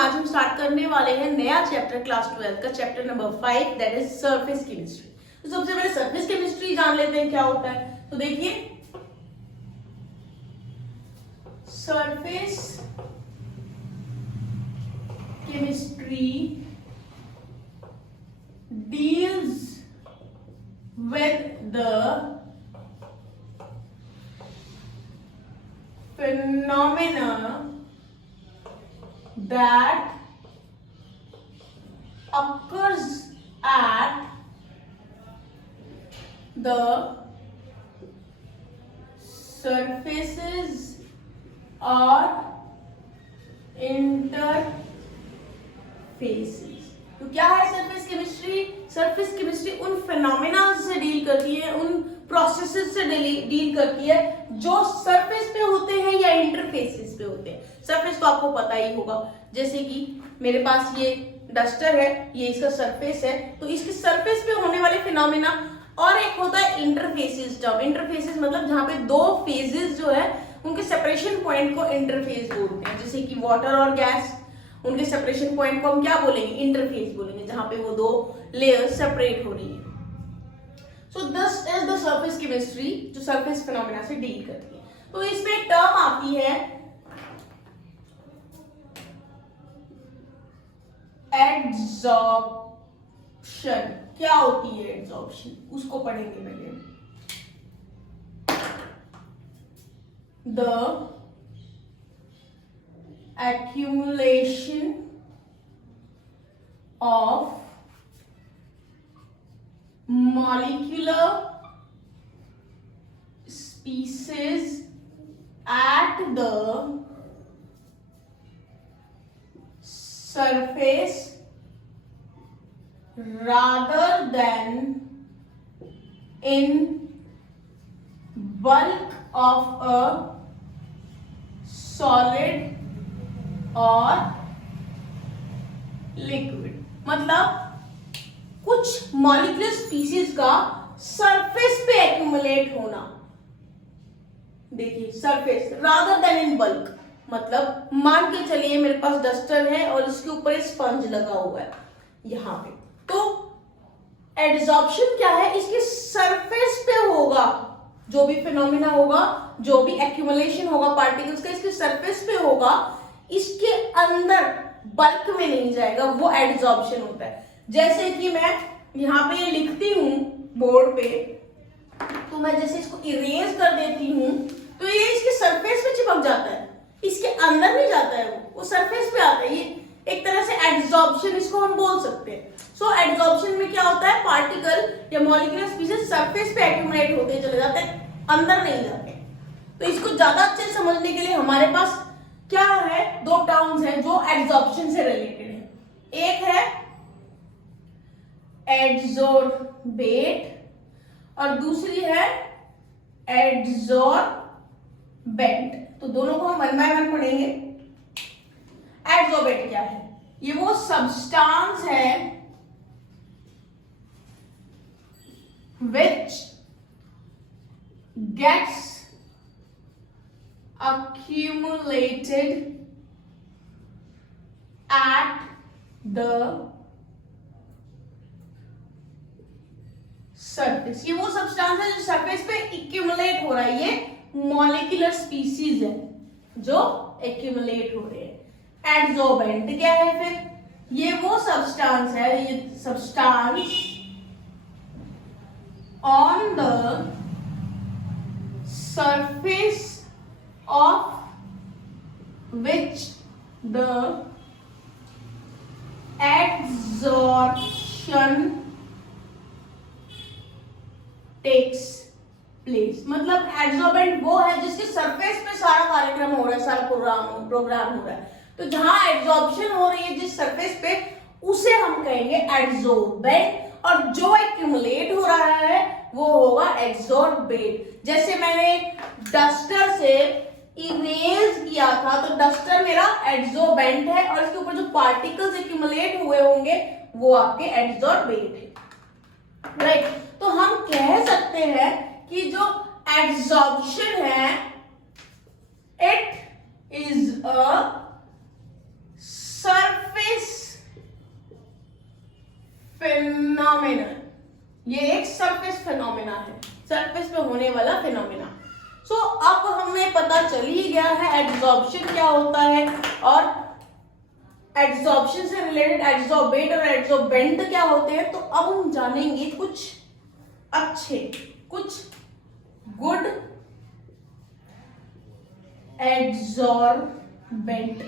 आज हम स्टार्ट करने वाले हैं नया चैप्टर क्लास 12 का chapter number 5 that is surface chemistry. तो सबसे पहले सरफेस केमिस्ट्री जान लेते हैं क्या होता है। तो देखिए surface chemistry deals with the phenomena that occurs at the surfaces or interfaces। तो क्या है सरफेस केमिस्ट्री? सरफेस केमिस्ट्री उन फिनोमेना से डील करती है, उन प्रोसेसेस से डील करती है जो सरफेस पे होते हैं या इंटरफेसेस पे होते हैं। सरफेस तो आपको पता ही होगा, जैसे कि मेरे पास ये डस्टर है, ये इसका सरफेस है, तो इसके सरफेस पे होने वाले फिनोमेना। और एक होता है इंटरफेसेस टर्म। इंटरफेसेस मतलब जहां पे दो फेजेस जो है उनके सेपरेशन पॉइंट को इंटरफेस बोलते हैं। जैसे कि वाटर और गैस, उनके सेपरेशन पॉइंट को हम क्या बोलेंगे? इंटरफेस बोलेंगे, जहां पे वो दो लेयर्स सेपरेट हो रही है। So this is the surface chemistry जो सरफेस फिनोमेना से डील करती है। तो इसमें एक टर्म आती है एड्सॉर्प्शन। क्या होती है एड्सॉर्प्शन? उसको पढ़ेंगे पहले। The accumulation of molecular species at the surface rather than in bulk of a solid और लिक्विड। मतलब कुछ मॉलिक्यूलर स्पीसीज का सरफेस पे एक्यूमुलेट होना। देखिए surface rather then in bulk, मतलब मान के चलिए मेरे पास डस्टर है और इसके ऊपर स्पंज लगा हुआ है यहां पे। तो एड्सॉर्प्शन क्या है? इसके सरफेस पे होगा जो भी फिनोमिना होगा, जो भी एक्यूमुलेशन होगा पार्टिकल्स का, इसके सरफेस पे होगा, इसके अंदर बल्क में नहीं जाएगा, वो एड्सॉर्प्शन होता है। जैसे कि मैं यहां पे ये लिखती हूं बोर्ड पे, तो मैं जैसे इसको इरेज कर देती हूं तो ये इसके सरफेस पे चिपक जाता है, इसके अंदर नहीं जाता है, वो सरफेस पे आता है। ये एक तरह से एड्सॉर्प्शन इसको हम बोल सकते हैं। सो एड्सॉर्प्शन में क्या होता है? पार्टिकल या मॉलिक्यूलर स्पीसीज सरफेस पे एक्यूमुलेट होते चले जाते हैं, अंदर नहीं जाते। तो इसको ज्यादा अच्छे से समझने के लिए हमारे पास क्या है? दो टर्म्स हैं जो एड्सॉर्प्शन से रिलेटेड है। एक है एड्सोर्बेट और दूसरी है एड्सोर्बेंट। तो दोनों को हम वन बाय वन पढ़ेंगे। एड्सोर्बेट क्या है? ये वो सब्सटेंस है which gets accumulated at the surface। ये वो सब्सटेंस है जो सरफेस पे एक्यूमुलेट हो रहा है। ये मॉलिक्यूलर स्पीसीज है जो एक्यूमुलेट हो रहे हैं। एड्सोर्बेंट क्या है फिर? ये वो सब्सटेंस है, ये substance on the surface of which the adsorption takes place। मतलब एड्सॉर्बेंट वो है जिसके सरफेस पे सारा कार्यक्रम हो रहा है, सारा प्रोग्राम हो रहा है। तो जहां एड्सॉर्प्शन हो रही है जिस सरफेस पे, उसे हम कहेंगे एड्सोर्बेंट, और जो एक्यूमुलेट हो रहा है वो होगा एड्सोर्बेट। जैसे मैंने डस्टर से इरेज किया था तो डस्टर मेरा एड्सोर्बेंट है और इसके ऊपर जो पार्टिकल्स एक्यूमुलेट हुए होंगे वो आपके एड्सोर्बेट है, राइट। तो हम कह सकते हैं कि जो एड्सॉर्प्शन है इट इज अ फिनोमेना, ये एक सरफेस फिनोमेना है, सरफेस पे होने वाला फिनोमेना। सो अब हमें पता चल ही गया है एड्सॉर्प्शन क्या होता है और एड्सॉर्प्शन से रिलेटेड एड्सॉर्बेट और एड्सॉर्बेंट क्या होते हैं। तो अब हम जानेंगे कुछ अच्छे, कुछ गुड एड्सॉर्बेंट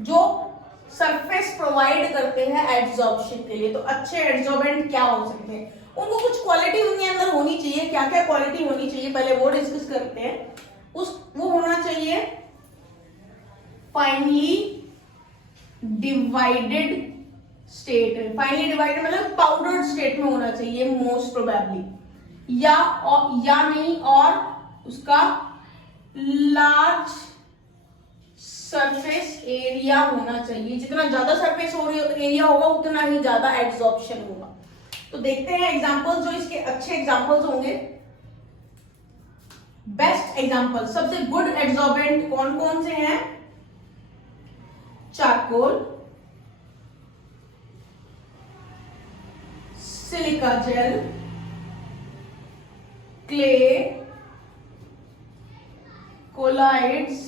जो सरफेस प्रोवाइड करते हैं एड्सॉर्प्शन के लिए। तो अच्छे एड्सॉर्बेंट क्या हो सकते हैं, उनको कुछ क्वालिटी उनके अंदर होनी चाहिए। क्या क्या क्वालिटी होनी चाहिए पहले वो डिस्कस करते हैं। वो होना चाहिए finally divided state, finally divided मतलब पाउडर्ड स्टेट में होना चाहिए मोस्ट प्रोबेबली, या नहीं, और उसका लार्ज सरफेस एरिया होना चाहिए। जितना ज्यादा सरफेस एरिया होगा उतना ही ज्यादा एड्सॉर्प्शन होगा। तो देखते हैं एग्जांपल्स, जो इसके अच्छे एग्जांपल्स होंगे, बेस्ट एग्जांपल, सबसे गुड एड्सॉर्बेंट कौन कौन से हैं। Charcoal, silica gel, clay, colloids,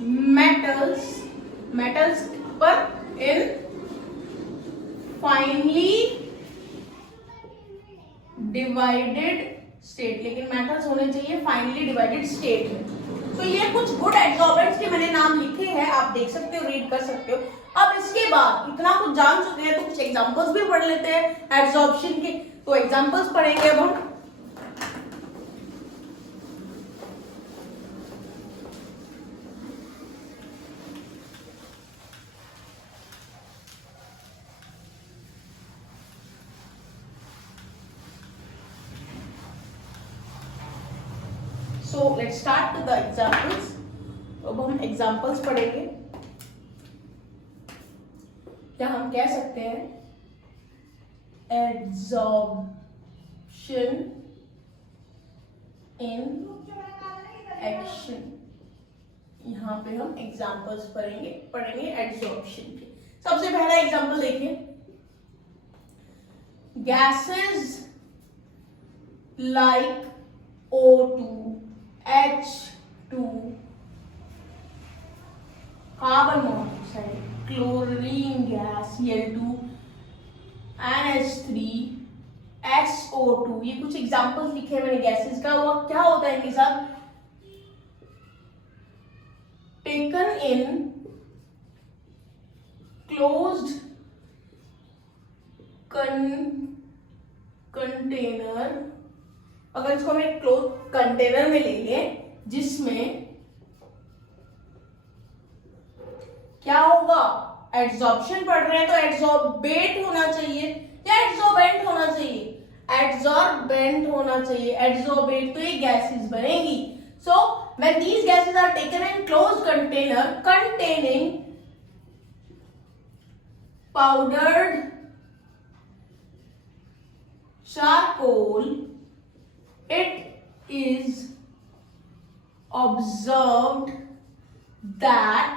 metals पर इन फाइनली डिवाइडेड स्टेट, लेकिन मेटल्स होने चाहिए फाइनली डिवाइडेड स्टेट में। तो ये कुछ गुड एड्सॉर्बेंट्स के मैंने नाम लिखे हैं, आप देख सकते हो, रीड कर सकते हो। अब इसके बाद इतना कुछ जान चुके हैं तो कुछ एग्जांपल्स भी पढ़ लेते हैं एड्सॉर्प्शन के। तो एग्जांपल्स पढ़ेंगे अब हम। So let's start with the examples. अब हम एग्जाम्पल्स पढ़ेंगे। क्या हम कह सकते हैं एड्सॉर्प्शन इन एक्शन। यहां पे हम एग्जाम्पल्स पढ़ेंगे एड्सॉर्प्शन के। सबसे पहला एग्जाम्पल देखिए, gases like O2, H2, carbon monoxide, chlorine gas Cl2, NH3, SO2, ये कुछ एग्जांपल्स लिखे मैंने गैसेस का। वो क्या होता है इनके साथ, टेकन इन क्लोज्ड कंटेनर, अगर इसको हम एक क्लोज कंटेनर में लेंगे जिसमें क्या होगा, एड्सॉर्प्शन पढ़ रहे हैं तो एड्सॉर्बेट होना चाहिए या एड्सॉर्बेंट होना चाहिए, एड्सॉर्बेंट होना चाहिए, एड्सॉर्बेट, तो ये गैसेस बनेगी। So when these gases are taken in close container containing powdered charcoal, it is observed that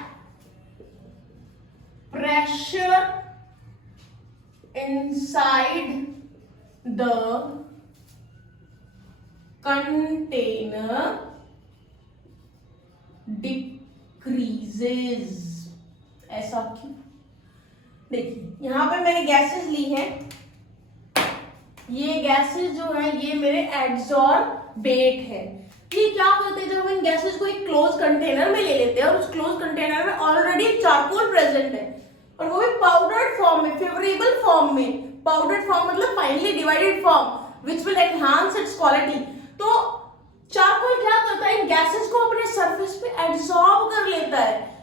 pressure inside the container decreases। ऐसा क्यों? देखिए यहां पे मैंने गैसेस ली हैं, ये गैसेस जो है ये मेरे एड्सॉर्बेट है। ये क्या करते हैं, जब हम इन गैसेस को एक क्लोज कंटेनर में ले लेते हैं और उस क्लोज कंटेनर में ऑलरेडी चारकोल प्रेजेंट है और वो भी पाउडर्ड फॉर्म में, फेवरेबल फॉर्म में। पाउडर्ड फॉर्म मतलब finally divided form which will enhance it's quality. तो चारकोल क्या करता है, इन गैसेस को अपने सरफेस पे एड्सॉर्ब कर लेता है।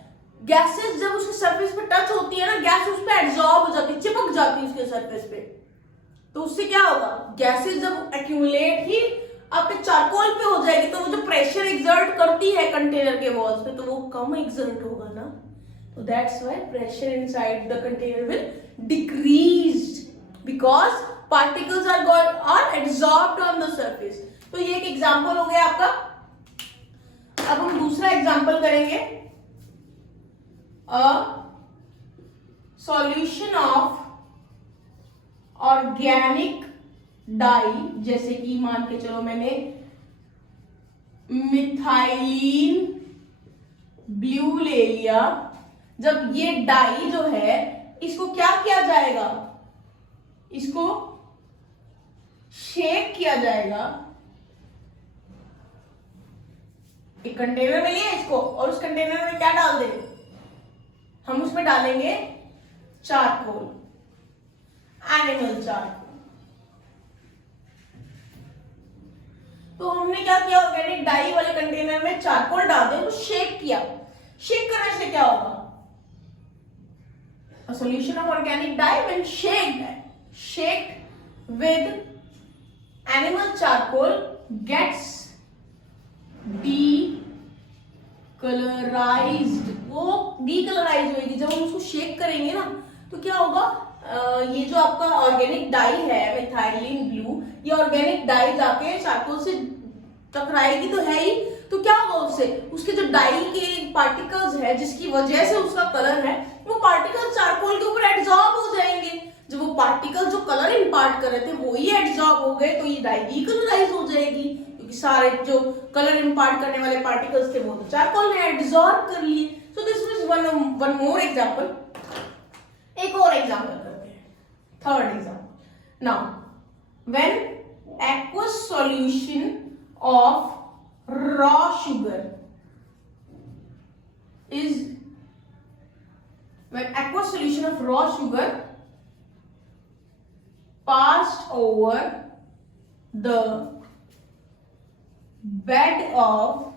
गैसेस जब उसके सरफेस पे टच होती है ना, गैस उस पे एड्सॉर्ब हो जाती है, चिपक जाती है उसके सरफेस पे। तो उससे क्या होगा, गैसेस जब एक्यूमुलेट ही आपके चारकोल पे हो जाएगी तो वो जो प्रेशर एक्सर्ट करती है कंटेनर के वॉल्स पे तो वो कम एक्सर्ट होगा ना। तो that's why pressure inside the container will decreased because particles are absorbed on the surface. तो ये एक एग्जांपल हो गया आपका। अब हम दूसरा एग्जांपल करेंगे, a solution of organic die, जैसे कि मान के चलो मैंने मिथाइलिन ब्लू ले लिया। जब ये डाई जो है इसको क्या किया जाएगा, इसको शेक किया जाएगा। एक कंटेनर में लिया इसको और उस कंटेनर में क्या डाल देंगे, हम उसमें डालेंगे चारकोल, एनिमल चारकोल। तो हमने क्या किया, ऑर्गेनिक डाई वाले कंटेनर में चारकोल डाल दिया, तो शेक किया। शेक करने से क्या होगा, a solution of organic dye when shaked with animal charcoal gets decolorized। वो decolorized होगी जब हम उसको शेक करेंगे ना, तो क्या होगा, ये जो आपका ऑर्गेनिक डाई है मिथाइलिन ब्लू, ये ऑर्गेनिक डाई जाके चारकोल से टकराएगी तो है ही, तो क्या होगा उससे, उसके जो डाई के पार्टिकल्स है जिसकी वजह से उसका कलर है, वो पार्टिकल चारकोल के ऊपर एब्जॉर्ब हो जाएंगे। जब वो पार्टिकल जो कलर इंपार्ट कर रहे थे वो ही एब्जॉर्ब हो गए, तो ये डाई डीकलराइज हो जाएगी, क्योंकि सारे जो कलर इंपार्ट करने वाले पार्टिकल्स थे वो तो चारकोल ने एब्जॉर्ब कर लिए। So this is one more example. एक और एग्जांपल करते हैं, third example. Now when aqueous solution of raw sugar is when aqueous solution of raw sugar passed over the bed of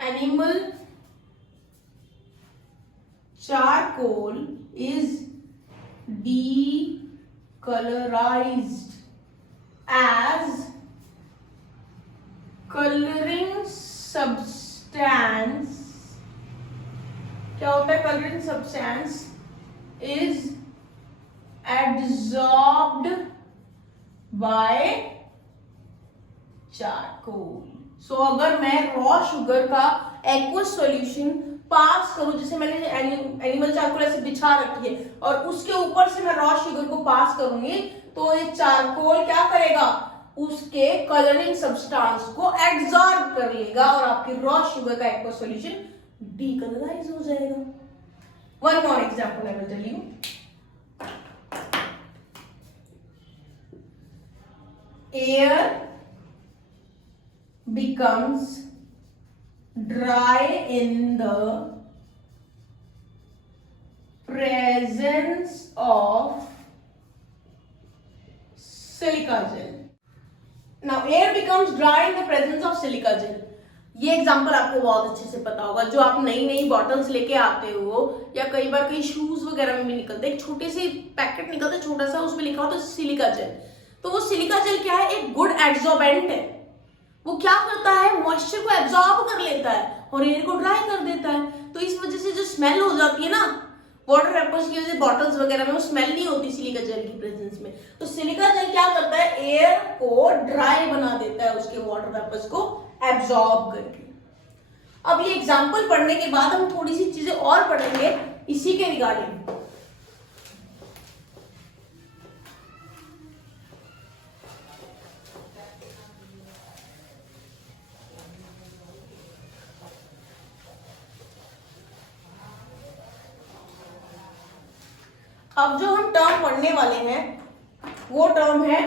animal charcoal is decolorized as coloring substance। क्या होता है coloring substance is absorbed by charcoal। सो अगर मैं raw sugar का aqueous solution पास करूं, जैसे मैंने animal charcoal ऐसे बिछा रखी है और उसके ऊपर से मैं रॉ शुगर को पास करूंगी, तो ये चारकोल क्या करेगा, उसके कलरिंग सब्सटेंस को एब्जॉर्ब कर लेगा और आपकी रॉ शुगर का एक्वस सॉल्यूशन डीकलराइज हो जाएगा। One more example I will tell you. Air becomes dry in the presence of silica gel। Now air becomes dry in the presence of silica gel। ये example आपको बहुत अच्छे से पता होगा, जो आप नई नई बॉटल्स लेके आते हो या कई बार कई शूज वगैरह में भी निकलते, एक छोटे से पैकेट निकलते छोटा सा, उसमें लिखा होता है सिलिका जेल। तो वो सिलिका जेल क्या है, एक गुड एब्जॉर्बेंट है। वो क्या करता है, मॉइस्चर को एब्जॉर्ब कर लेता है और एयर को ड्राई कर देता है। तो इस वजह से जो स्मेल हो जाती है ना वाटर वेपर्स की वजह से बॉटल्स वगैरह में, वो स्मेल नहीं होती सिलिका जेल की प्रेजेंस में। तो सिलिका जेल क्या करता है, एयर को ड्राई बना देता है उसके वाटर वेपर्स को एब्जॉर्ब करके। अब ये एग्जाम्पल पढ़ने के बाद हम थोड़ी सी चीजें और पढ़ेंगे इसी के रिगार्डिंग। अब जो हम टर्म पढ़ने वाले हैं वो टर्म है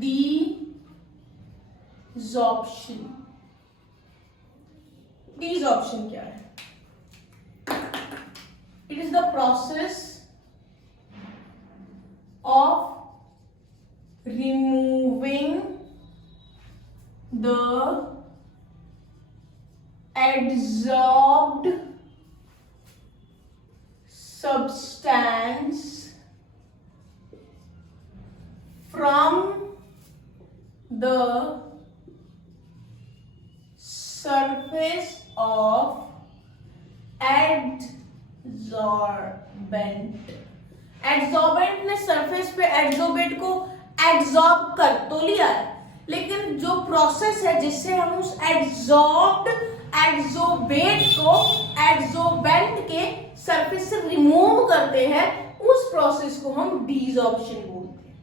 डीजॉर्प्शन। डीजॉर्प्शन क्या है, it is the process of removing the adsorbed substance from the surface of adsorbent। Adsorbent ने सरफेस पे एड्सॉर्बेट को एड्सॉर्ब कर तो लिया है, लेकिन जो प्रोसेस है जिससे हम उस एड्सॉर्ब्ड एड्सॉर्बेट को एड्सॉर्बेंट के सरफेस से रिमूव करते हैं, उस प्रोसेस को हम डीसॉर्प्शन बोलते हैं।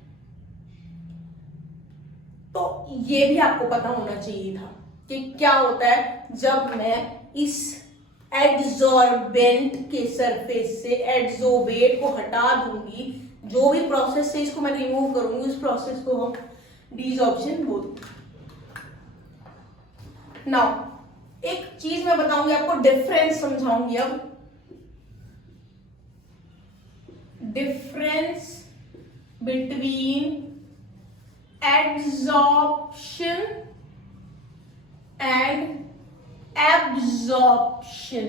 तो ये भी आपको पता होना चाहिए था कि क्या होता है जब मैं इस एडसॉर्बेंट के सरफेस से एडसोर्बेट को हटा दूंगी, जो भी प्रोसेस से इसको मैं रिमूव करूंगी, उस प्रोसेस को हम डीसॉर्प्शन बोलते हैं। नाउ एक चीज मैं बताऊंगी आपको, डिफरेंस समझाऊंगी अब। Difference between adsorption and absorption,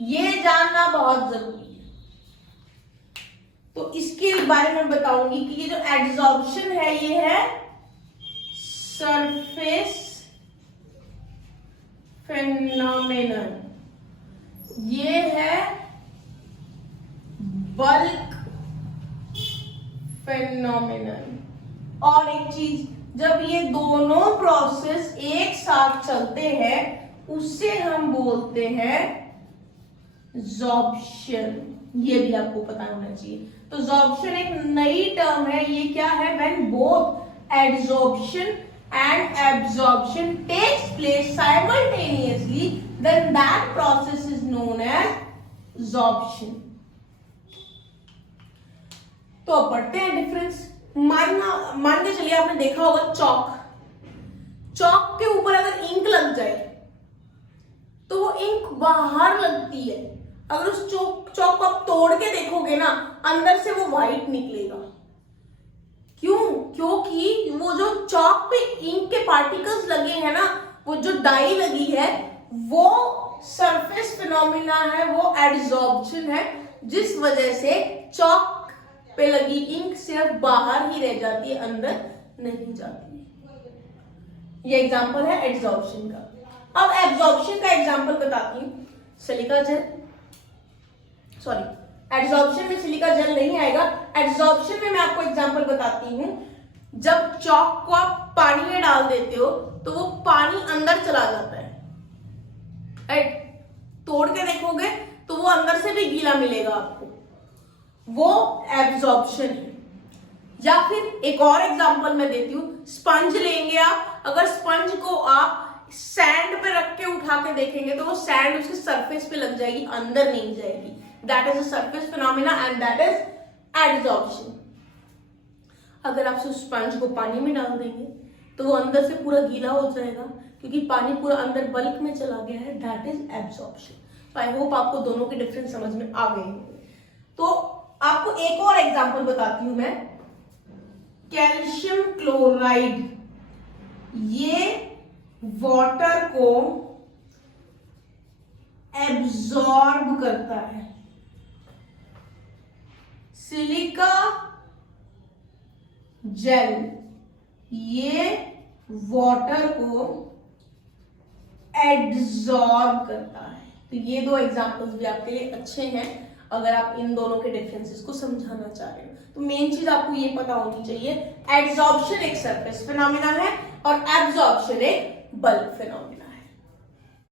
ये जानना बहुत जरूरी है। तो इसके बारे में बताऊंगी कि ये जो एडसॉर्प्शन है ये है सरफेस फेनोमेनन, ये है बल्क फेनोमेनन। और एक चीज, जब ये दोनों प्रोसेस एक साथ चलते हैं उससे हम बोलते हैं जॉर्प्शन। ये भी आपको पता होना चाहिए। तो जॉर्प्शन एक नई टर्म है। ये क्या है? When both adsorption and absorption takes place simultaneously, then that process is known as sorption. तो अब पढ़ते हैं डिफरेंस। मान के चलिए आपने देखा होगा चौक के ऊपर अगर इंक लग जाए तो वो इंक बाहर लगती है। अगर उस चौक को आप तोड़ के देखोगे ना, अंदर से वो व्हाइट निकलेगा। क्यों? क्योंकि वो जो चौक पे इंक के पार्टिकल्स लगे हैं ना, वो जो डाई लगी है, वो सरफेस फिनोमिना है, वो एडसॉर्प्शन है, जिस वजह से चौक पे लगी इंक सिर्फ बाहर ही रह जाती है, अंदर नहीं जाती। ये एग्जांपल है एडसॉर्प्शन का। अब एब्जॉर्प्शन का एग्जांपल बताती हूँ। सिलिका जेल, सॉरी, एडसॉर्प्शन में सिलिका जेल नहीं आएगा। एडसॉर्प्शन में मैं आपको एग्जांपल बताती हूँ। जब चॉक को आप पानी में डाल देते हो तो वो पानी अंदर चला जाता है, राइट? तोड़ के देखोगे तो वो अंदर से भी गीला मिलेगा आपको, वो एब्जॉर्प्शन है। या फिर एक और एग्जांपल मैं देती हूँ। स्पंज लेंगे आप, अगर स्पंज को आप सैंड पे रख के उठा के देखेंगे तो वो सैंड उसके सरफेस पे लग जाएगी, अंदर नहीं जाएगी। That is a surface phenomena and that is adsorption. अगर आप स्पंज को पानी में डाल देंगे तो वो अंदर से पूरा गीला हो जाएगा, क्योंकि पानी पूरा अंदर बल्क में चला गया है। That is absorption. I hope आपको दोनों के डिफरेंस समझ में आ गए होंगे। तो आपको एक और एग्जांपल बताती हूं मैं। कैल्शियम क्लोराइड, ये वाटर को एब्जॉर्ब करता है। सिलिका जेल, ये वाटर को एब्जॉर्ब करता है। तो ये दो एग्जांपल्स भी आपके लिए अच्छे हैं अगर आप इन दोनों के डिफरेंसेस को समझाना चाह रहे हो। तो मेन चीज आपको ये पता होनी चाहिए, एडसॉर्प्शन एक सरफेस फिनोमिना है और एब्जॉर्प्शन एक बल्क फिनोमिना।